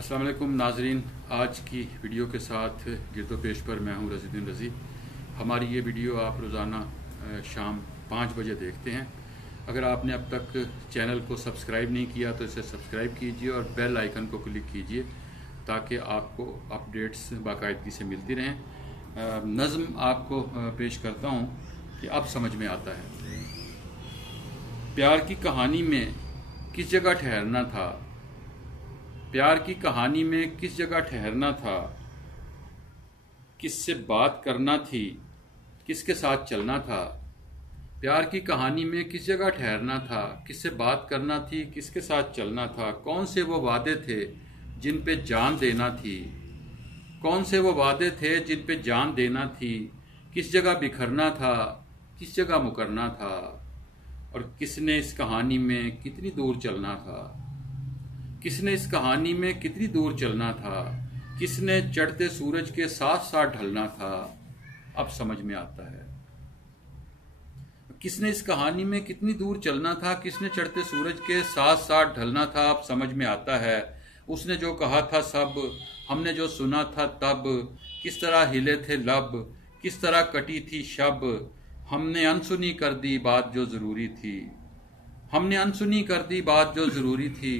अस्सलाम वालेकुम नाजरीन, आज की वीडियो के साथ गिरदो पेश पर मैं हूं रज़ीउद्दीन रज़ी। हमारी ये वीडियो आप रोज़ाना शाम 5 बजे देखते हैं। अगर आपने अब तक चैनल को सब्सक्राइब नहीं किया तो इसे सब्सक्राइब कीजिए और बेल आइकन को क्लिक कीजिए ताकि आपको अपडेट्स बाकायदगी से मिलती रहें। नज़्म आपको पेश करता हूँ कि अब समझ में आता है। प्यार की कहानी में किस जगह ठहरना था, प्यार की कहानी में किस जगह ठहरना था, किससे बात करना थी, किसके साथ चलना था। प्यार की कहानी में किस जगह ठहरना था, किससे बात करना थी, किसके साथ चलना था। कौन से वो वादे थे जिन पे जान देना थी, कौन से वो वादे थे जिन पे जान देना थी। किस जगह बिखरना था, किस जगह मुकरना था, और किसने इस कहानी में कितनी दूर चलना था। किसने इस कहानी में कितनी दूर चलना था, किसने चढ़ते सूरज के साथ साथ ढलना था। अब समझ में आता है। किसने इस कहानी में कितनी दूर चलना था, किसने चढ़ते सूरज के साथ साथ ढलना था। अब समझ में आता है। उसने जो कहा था सब, हमने जो सुना था तब, किस तरह हिले थे लब, किस तरह कटी थी शब। हमने अनसुनी कर दी बात जो जरूरी थी, हमने अनसुनी कर दी बात जो जरूरी थी।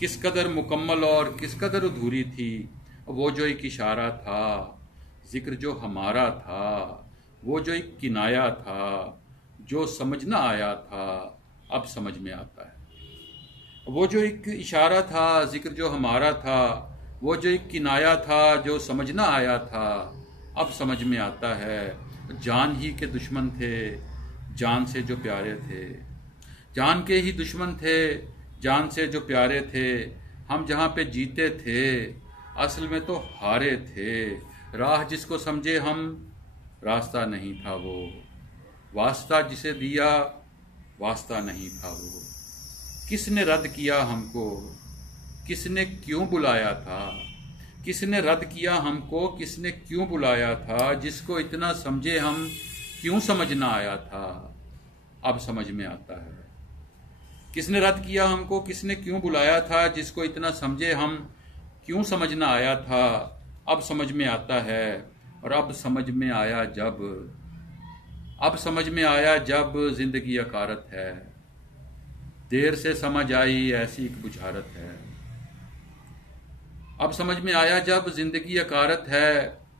किस कदर मुकम्मल और किस कदर अधूरी थी वो जो एक इशारा था, जिक्र जो हमारा था। वो जो एक किनाया था, जो समझ न आया था। अब समझ में आता है। वो जो एक इशारा था, जिक्र जो हमारा था। वो जो एक किनाया था, जो समझ न आया था। अब समझ में आता है। जान ही के दुश्मन थे, जान से जो प्यारे थे। जान के ही दुश्मन थे, जान से जो प्यारे थे। हम जहाँ पे जीते थे असल में तो हारे थे। राह जिसको समझे हम, रास्ता नहीं था वो। वास्ता जिसे दिया, वास्ता नहीं था वो। किसने रद्द किया हमको, किसने क्यों बुलाया था। किसने रद्द किया हमको, किसने क्यों बुलाया था। जिसको इतना समझे हम, क्यों समझ ना आया था। अब समझ में आता है। किसने रद्द किया हमको, किसने क्यों बुलाया था। जिसको इतना समझे हम, क्यों समझ ना आया था। अब समझ में आता है। और अब समझ में आया जब, अब समझ में आया जब जिंदगी अकारत है। देर से समझ आई ऐसी एक बुझारत है। अब समझ में आया जब जिंदगी अकारत है।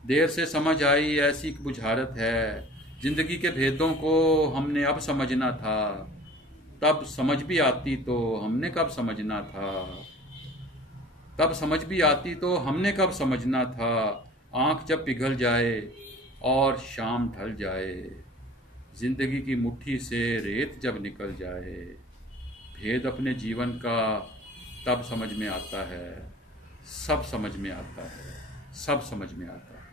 देर से समझ आई ऐसी एक बुझारत है। जिंदगी के भेदों को हमने अब समझना था, तब समझ भी आती तो हमने कब समझना था। तब समझ भी आती तो हमने कब समझना था। आंख जब पिघल जाए और शाम ढल जाए, जिंदगी की मुट्ठी से रेत जब निकल जाए। भेद अपने जीवन का तब समझ में आता है। सब समझ में आता है, सब समझ में आता है।